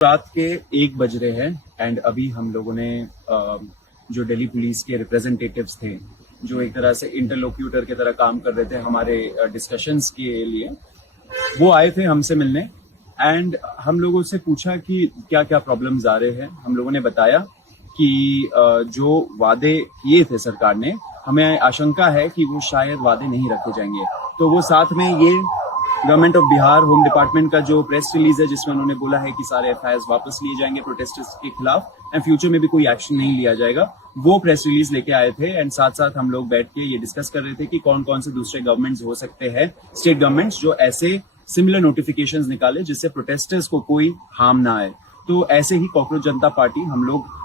रात के 1 बज रहे हैं एंड अभी हम लोगों ने जो दिल्ली पुलिस के रिप्रेजेंटेटिव्स थे, जो एक तरह से इंटरलोक्यूटर की तरह काम कर रहे थे हमारे डिस्कशंस के लिए, वो आए थे हमसे मिलने एंड हम लोगों से पूछा कि क्या क्या प्रॉब्लम्स आ रहे हैं। हम लोगों ने बताया कि जो वादे किए थे सरकार ने, हमें आशंका है कि वो शायद वादे नहीं रखे जाएंगे। तो वो साथ में ये government of Bihar home department का जो प्रेस रिलीज है जिसमें उन्होंने बोला है कि सारे एफआईआर वापस लिए जाएंगे प्रोटेस्टर्स के खिलाफ एंड फ्यूचर में भी कोई एक्शन नहीं लिया जाएगा, वो प्रेस रिलीज लेके आए थे। एंड साथ साथ हम लोग बैठ के ये डिस्कस कर रहे थे कि कौन कौन से दूसरे गवर्नमेंट्स हो सकते हैं, स्टेट गवर्नमेंट्स, जो ऐसे सिमिलर नोटिफिकेशंस निकाले जिससे प्रोटेस्टर्स को कोई हार्म ना आए। तो ऐसे ही कॉकरोच जनता पार्टी हम लोग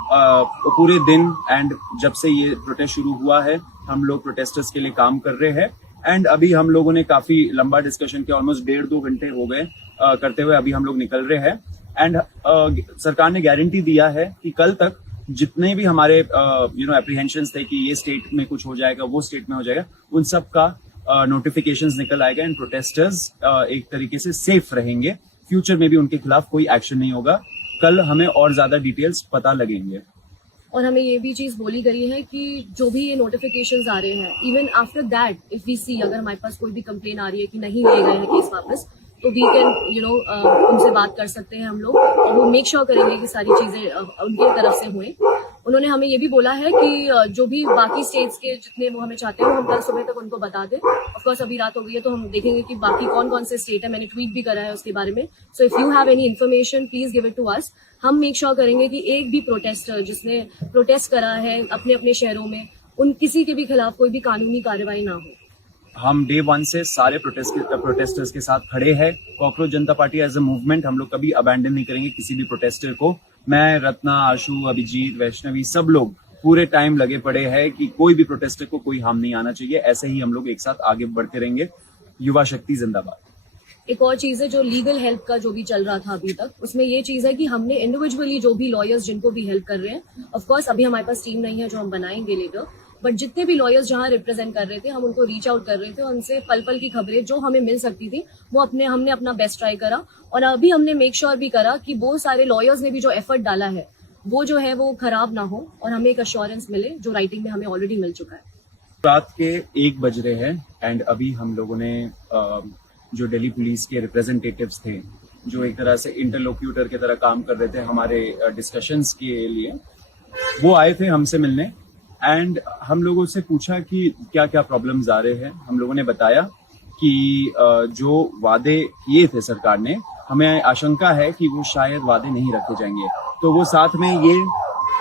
पूरे दिन एंड जब से ये प्रोटेस्ट शुरू हुआ है हम लोग प्रोटेस्टर्स के लिए काम कर रहे हैं। एंड अभी हम लोगों ने काफी लंबा डिस्कशन किया, ऑलमोस्ट 1.5-2 घंटे हो गए करते हुए। अभी हम लोग निकल रहे हैं एंड सरकार ने गारंटी दिया है कि कल तक जितने भी हमारे एप्रीहेंशंस थे कि ये स्टेट में कुछ हो जाएगा, वो स्टेट में हो जाएगा, उन सब का नोटिफिकेशंस निकल आएगा एंड प्रोटेस्टर्स एक तरीके से सेफ रहेंगे। फ्यूचर में भी उनके खिलाफ कोई एक्शन नहीं होगा। कल हमें और ज्यादा डिटेल्स पता लगेंगे। और हमें ये भी चीज बोली गई है कि जो भी ये नोटिफिकेशंस आ रहे हैं, even after that if we see, अगर हमारे पास कोई भी कंप्लेन आ रही है कि नहीं ले गए हैं केस वापस, तो वी कैन उनसे बात कर सकते हैं हम लोग, और वो मेक श्योर करेंगे कि सारी चीजें उनकी तरफ से हुए। उन्होंने हमें ये भी बोला है कि जो भी बाकी स्टेट्स के जितने वो हमें चाहते हैं वो हम कल सुबह तक उनको बता दें। ऑफकोर्स अभी रात हो गई है तो हम देखेंगे कि बाकी कौन कौन से स्टेट है, मैंने ट्वीट भी करा है उसके बारे में। So if you have any information please give it to us. हम मेक श्योर करेंगे कि एक भी प्रोटेस्टर जिसने प्रोटेस्ट करा है अपने अपने शहरों में, उन किसी के भी खिलाफ कोई भी कानूनी कार्रवाई ना हो। हम डे 1 से सारे प्रोटेस्टर्स के साथ खड़े हैं। Cockroach Janata party as a movement हम लोग कभी अबैंडन नहीं करेंगे किसी भी प्रोटेस्टर को। मैं, रत्ना, आशु, अभिजीत, वैष्णवी, सब लोग पूरे टाइम लगे पड़े हैं कि कोई भी प्रोटेस्टर को कोई हार्म नहीं आना चाहिए। ऐसे ही हम लोग एक साथ आगे बढ़ते रहेंगे। युवा शक्ति जिंदाबाद। एक और चीज है जो लीगल हेल्प का जो भी चल रहा था अभी तक, उसमें ये चीज है कि हमने इंडिविजुअली जो भी लॉयर्स जिनको भी हेल्प कर रहे हैं, ऑफकोर्स अभी हमारे पास टीम नहीं है जो हम बनाएंगे लेकर, बट जितने भी लॉयर्स जहां रिप्रेजेंट कर रहे थे हम उनको रीच आउट कर रहे थे, उनसे पल पल की खबरें जो हमें मिल सकती थी वो हमने अपना बेस्ट ट्राई करा। और अभी हमने मेक श्योर भी करा कि वो सारे लॉयर्स ने भी जो एफर्ट डाला है वो जो है वो खराब ना हो, और हमें एक अश्योरेंस मिले जो राइटिंग में हमें ऑलरेडी मिल चुका है। रात के 1 बज रहे हैं एंड अभी हम लोगों ने जो दिल्ली पुलिस के रिप्रेजेंटेटिव्स थे, जो एक तरह से इंटरलोक्यूटर की तरह काम कर रहे थे हमारे डिस्कशंस के लिए, वो आए थे हमसे मिलने एंड हम लोगों से पूछा कि क्या क्या प्रॉब्लम्स आ रहे हैं। हम लोगों ने बताया कि जो वादे किए थे सरकार ने, हमें आशंका है कि वो शायद वादे नहीं रखे जाएंगे। तो वो साथ में ये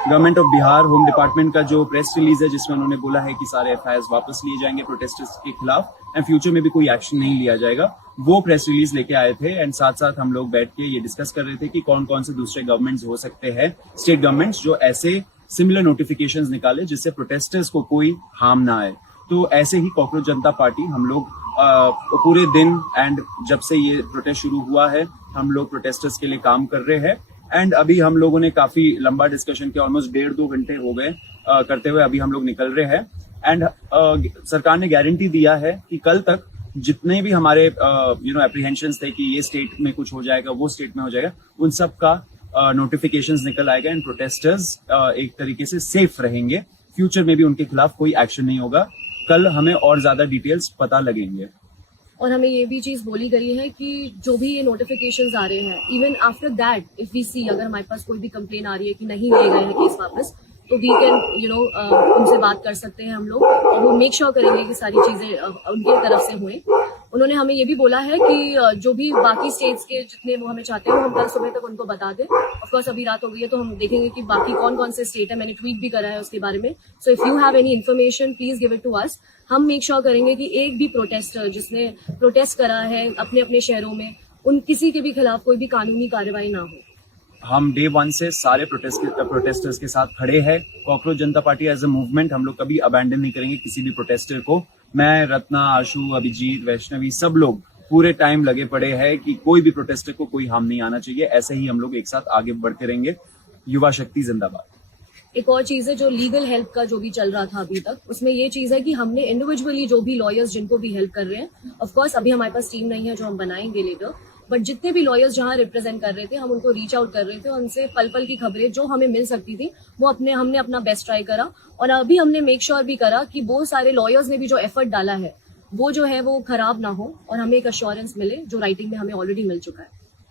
government of Bihar home department का जो प्रेस रिलीज है जिसमें उन्होंने बोला है कि सारे एफआईआर वापस लिए जाएंगे प्रोटेस्टर्स के खिलाफ एंड फ्यूचर में भी कोई एक्शन नहीं लिया जाएगा, वो प्रेस रिलीज लेके आए थे। एंड साथ साथ हम लोग बैठ के ये डिस्कस कर रहे थे कि कौन कौन से दूसरे गवर्नमेंट्स हो सकते हैं, स्टेट गवर्नमेंट्स, जो ऐसे सिमिलर नोटिफिकेशंस निकाले जिससे प्रोटेस्टर्स को कोई हार्म ना आए। तो ऐसे ही कॉकरोच जनता पार्टी हम लोग पूरे दिन एंड जब से ये प्रोटेस्ट शुरू हुआ है हम लोग प्रोटेस्टर्स के लिए काम कर रहे हैं। एंड अभी हम लोगों ने काफी लंबा डिस्कशन किया, ऑलमोस्ट 1.5-2 घंटे हो गए करते हुए। अभी हम लोग निकल रहे हैं एंड सरकार ने गारंटी दिया है कि कल तक जितने भी हमारे एप्रीहेंशंस थे कि ये स्टेट में कुछ हो जाएगा, वो स्टेट में हो जाएगा, उन सब का नोटिफिकेशंस निकल आएगा एंड प्रोटेस्टर्स एक तरीके से सेफ रहेंगे। फ्यूचर में भी उनके खिलाफ कोई एक्शन नहीं होगा। कल हमें और ज्यादा डिटेल्स पता लगेंगे। और हमें ये भी चीज बोली गई है कि जो भी ये नोटिफिकेशंस आ रहे हैं, even after that if we see, अगर हमारे पास कोई भी कंप्लेन आ रही है कि नहीं ले गए हैं केस वापस, तो वी कैन उनसे बात कर सकते हैं हम लोग, और वो मेक श्योर करेंगे कि सारी चीजें उनकी तरफ से हुए। उन्होंने हमें ये भी बोला है कि जो भी बाकी स्टेट्स के जितने वो हमें चाहते हैं वो हम कल सुबह तक उनको बता दें। ऑफकोर्स अभी रात हो गई है तो हम देखेंगे कि बाकी कौन कौन से स्टेट है, मैंने ट्वीट भी करा है उसके बारे में। So if you have any information please give it to us. हम मेक श्योर करेंगे कि एक भी प्रोटेस्टर जिसने प्रोटेस्ट करा है अपने अपने शहरों में, उन किसी के भी खिलाफ कोई भी कानूनी कार्रवाई ना हो। हम डे 1 से सारे प्रोटेस्टर्स के साथ खड़े हैं। Cockroach Janata party as a movement हम लोग कभी अबैंडन नहीं करेंगे किसी भी प्रोटेस्टर को। मैं, रत्ना, आशु, अभिजीत, वैष्णवी, सब लोग पूरे टाइम लगे पड़े हैं कि कोई भी प्रोटेस्टर को कोई हार्म नहीं आना चाहिए। ऐसे ही हम लोग एक साथ आगे बढ़ते रहेंगे। युवा शक्ति जिंदाबाद। एक और चीज है जो लीगल हेल्प का जो भी चल रहा था अभी तक, उसमें ये चीज है कि हमने इंडिविजुअली जो भी लॉयर्स जिनको भी हेल्प कर रहे हैं, ऑफकोर्स अभी हमारे पास टीम नहीं है जो हम बनाएंगे लेकर, बट जितने भी लॉयर्स जहां रिप्रेजेंट कर रहे थे हम उनको रीच आउट कर रहे थे, उनसे पल पल की खबरें जो हमें मिल सकती थी वो हमने अपना बेस्ट ट्राई करा। और अभी हमने मेक श्योर भी करा कि वो सारे लॉयर्स ने भी जो एफर्ट डाला है वो जो है वो खराब ना हो और हमें एक अश्योरेंस मिले जो राइटिंग में हमें ऑलरेडी मिल चुका है।